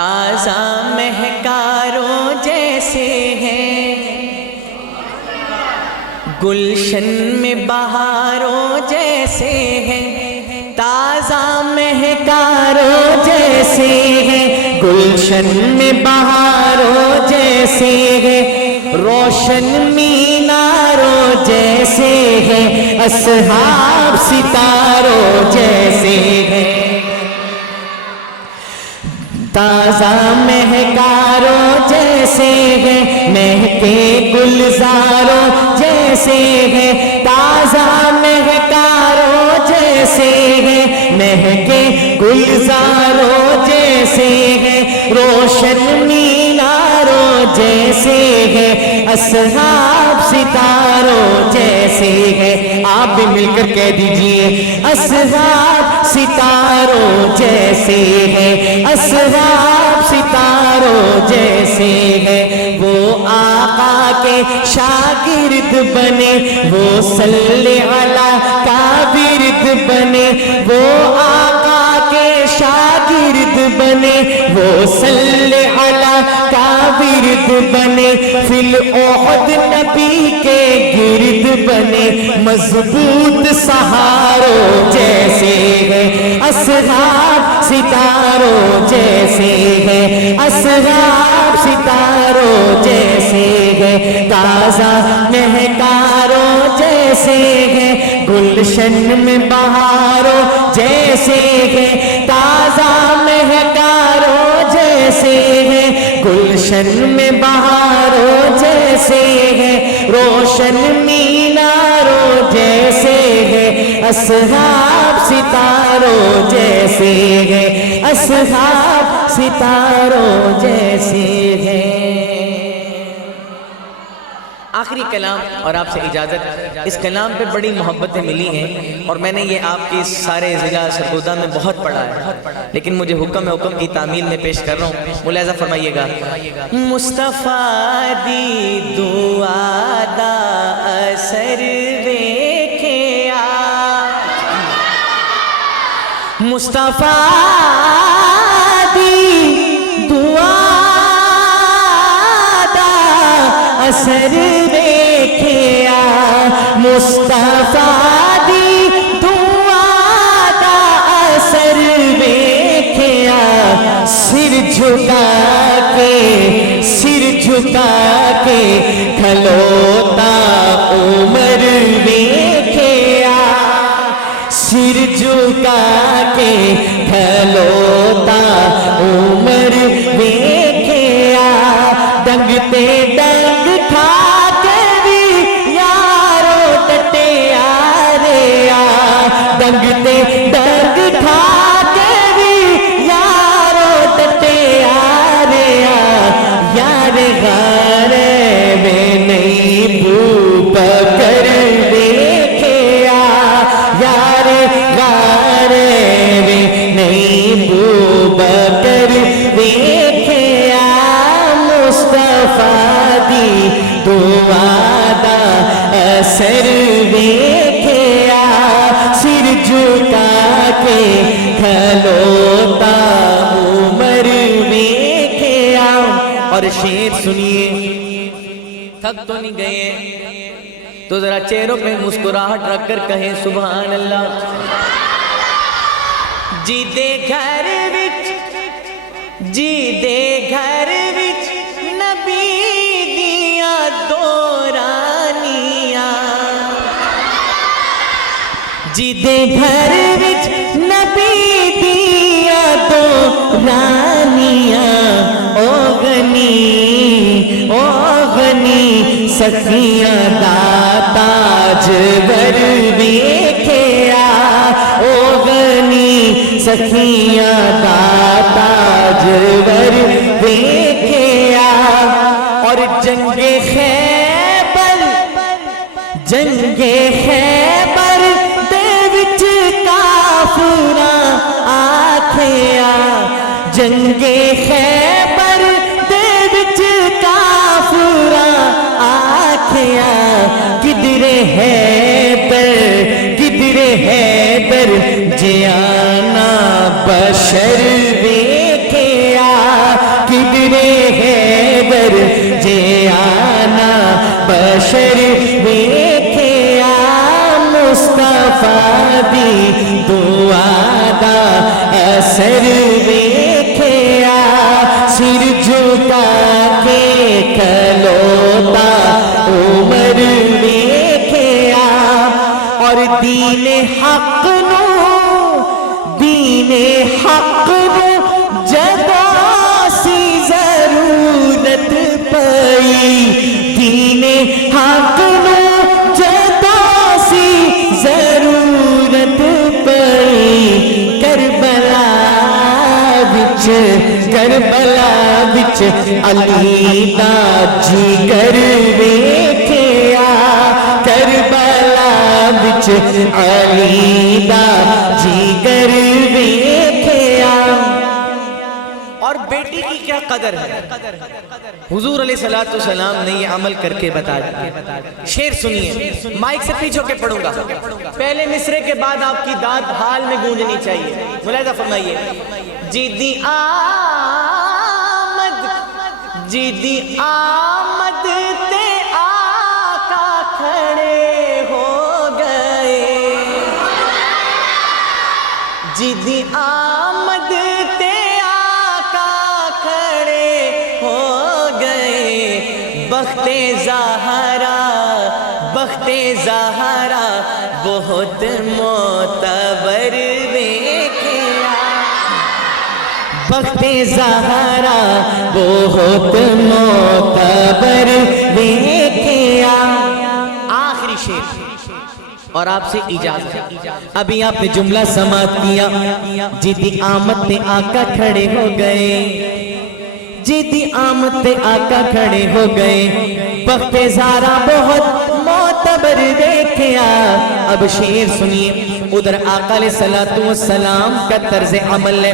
تازہ مہکاروں جیسے ہیں، گلشن میں بہاروں جیسے ہیں، تازہ مہکاروں جیسے ہیں، گلشن میں بہاروں جیسے ہیں، روشن میناروں جیسے ہیں، اصحاب ستاروں جیسے ہیں، تازہ مہکاروں جیسے ہیں، مہکے گلزاروں جیسے ہیں، تازہ مہکاروں جیسے ہیں، مہکے گلزاروں جیسے ہیں، روشن میناروں جیسے ہیں، اصحاب ستاروں جیسے ہیں۔ آپ بھی مل کر کہہ دیجئے اصحاب ستاروں جیسے ہیں، اصحاب ستاروں جیسے ہیں، وہ آقا کے شاگرد بنے، وہ صلی علی کا ورد بنے، وہ آقا کے شاگرد بنے، وہ صلی علی کا ورد بنے، فی الاحد نبی کے گرد بنے، مضبوط سہاروں جیسے ہیں، اصحاب ستاروں جیسے ہیں، اصحاب ستاروں جیسے ہیں، تازہ مہکاروں جیسے ہیں، گلشن میں بہاروں جیسے ہیں، تازہ مہکاروں جیسے ہیں، گلشن میں بہاروں جیسے ہیں، روشن میناروں جیسے ہیں، اصحاب ستاروں جیسے ہیں، اصحاب ستاروں جیسے ہیں۔ آخری کلام اور آپ سے اجازت، اس کلام پہ بڑی محبتیں ملی ہیں اور میں نے یہ آپ کی سارے ضلع سرگودا میں بہت پڑھا ہے، لیکن مجھے حکم کی تعمیل میں پیش کر رہا ہوں، ملاحظہ فرمائیے گا۔ مصطفیٰ دی دعا دا اثر ویکھیا، مصطفیٰ دی دعا دا اثر ویکھیا، مصطفیٰ دی دعا دا اثر ویکھیا، سر جھکا کے کھلوتا عمر ویکھیا، سر جھکا کے کھلوتا عمر ویکھیا، ڈنگ تے ڈنگ کھا کے بھی یارو ڈٹیا ریا، ڈنگ تے ڈنگ کھا کے بھی یارو ڈٹیا ریا، یار غار میں نہیں بو بکر دیکھیا، یار غار میں نہیں بو بکر دیکھیا، مصطفیٰ دی دعا دا اثر ویکھیا، سر جھکا کے کھلوتا عمر ویکھیا۔ اور شعر سنیے، تھک تو نہیں گئے تو ذرا چہروں پہ مسکراہٹ رکھ کر کہیں سبحان اللہ۔ جی دے گھر وچ نبی دیاں دو رانیاں، جی دے گھر وچ نبی دیاں دو رانیاں، او غنی سخیاں دا تاج ور ویکھیا، او غنی سخیاں دا تاج ور ویکھیا، اور جنگ خیبر دے وچ کافراں آکھیا، جنگ خیبر دے وچ کافراں آکھیا، کدھر حیدر جیانا بشر ویکھیا، جے آنا بشر ویکھیا مصطفیٰ دی دعا دا اثر ویکھیا سر جھکا کے کھلوتا عمر ویکھیا اور دین حق نو جدا سی ضرورت پئی دین حق نو جدا سی ضرورت پئی کربلا وچ علی دا جگر ویکھیا کربلا وچ علی دا جگر ویکھیا اور بیٹی کی کیا قدر ہے حضور علیہ السلام نے یہ عمل کر کے بتا دیا شعر سنیے مائک سے پیچھے کے پڑھوں گا پہلے مصرے کے بعد آپ کی داد حال میں گونجنی چاہیے ملاحظہ فرمائیے جیدی آمد تے آقا کھڑے ہو گئے جیدی آمد تے آقا کھڑے ہو گئے بخت زہرا بہت معتبر ویکھیا بخت زہرا بہت معتبر ویکھیا آخری شعر اور آپ سے اجازت ابھی آپ نے جملہ سماعت کیا جیدی آمد تے آقا کھڑے ہو گئے جیدی آمد تے آقا کھڑے ہو گئے بخت زہرا بہت معتبر دیکھیا اب شعر سنیے ادھر آقا علیہ السلام کا طرز عمل ہے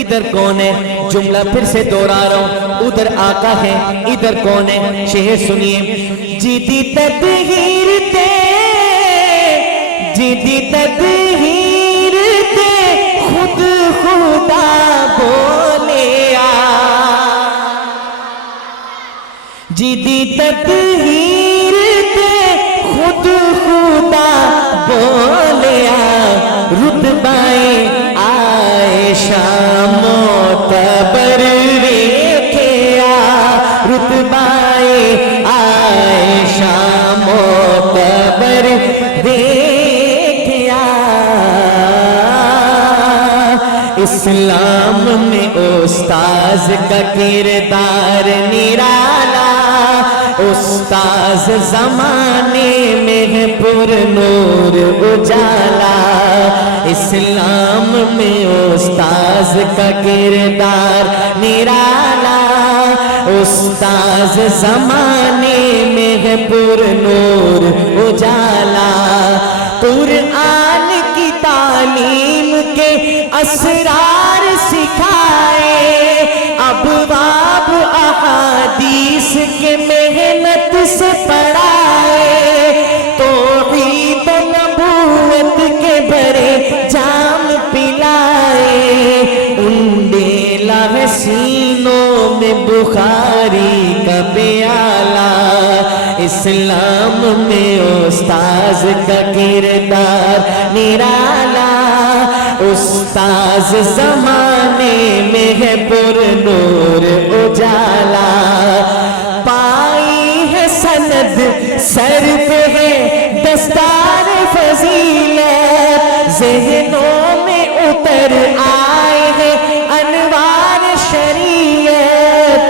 ادھر کون ہے جملہ پھر سے دوہرا رہا ہوں ادھر آقا ہے ادھر کون ہے شعر سنیے جیدی تطہیر تے خود خدا بولیا جیدی تطہیر تے خود خدا بولیا رتبائے عائشہ معتبر ویکھیا رتبائے عائشہ معتبر ویکھیا اسلام میں استاذ کا کردار نرالا استاذ زمانے میں ہے پر نور اجالا اسلام میں استاذ کا کردار نرالا استاذ زمانے میں ہے پر نور اجالا قرآن کی تعلیم کے اسرار سکھائے ابواب احادیث کے محنت سے پڑھائے توحید و نبوت کے بڑے جام پلائے انڈیلا ہے سینوں میں بخاری کا پیالہ اسلام میں استاذ کا کردار نرالا استاذ زمانے میں ہے پر نور اجالا پائی ہے سند سر پہ ہے دستار فضیلت ذہنوں میں اتر آئے ہیں انوار شریعت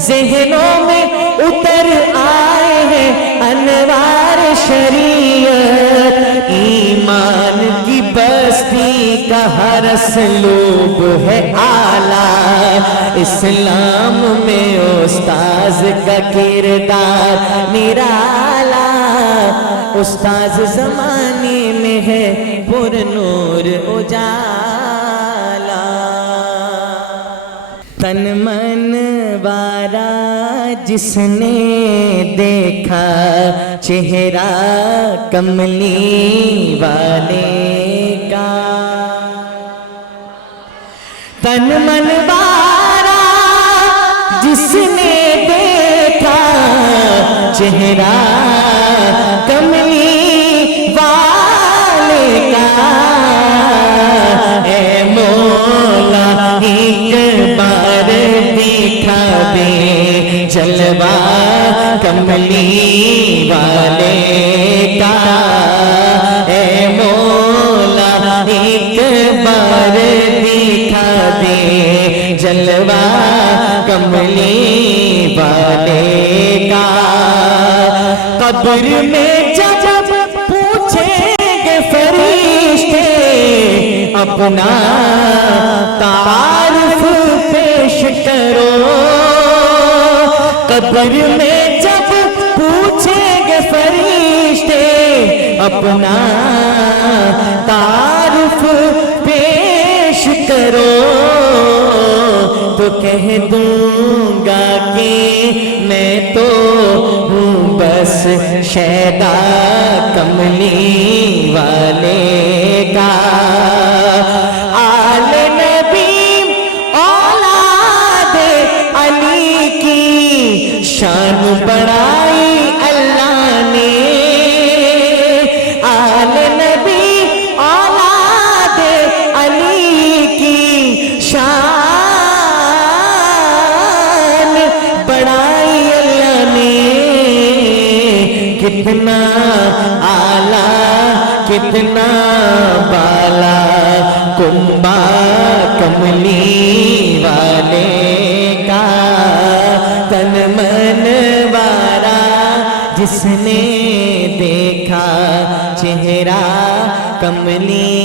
ذہنوں میں اتر آئے ہیں انوار شریعت ایمان کی بستی کا ہر اسلوب ہے اعلیٰ اسلام میں استاذ کا کردار نرالا استاذ زمانے میں ہے پر نور اجالا تن من وارا جس نے دیکھا چہرہ کملی والے کا تن من وارا جس نے دیکھا چہرہ کملی والے کا، اے مولا ایک بار دکھا دے جلوہ کملی والے کا، اے مولا ایک بار دکھا دے جلوہ کملی والے کا۔ قبر میں جب پوچھیں گے فرشتے اپنا تعارف پیش کرو، قبر میں جب پوچھیں گے فرشتے اپنا تعارف پیش کرو، تو کہہ دوں گا کہ میں تو ہوں بس شیدا کملی والے کا۔ آل نبی اولاد علی کی شان بڑھائی اللہ نے، آل نبی اولاد علی کی شان بڑھائی اللہ نے، کتنا اعلیٰ کتنا بالا کنبہ کملی والے کا، تن من وارا جس نے دیکھا چہرہ کملی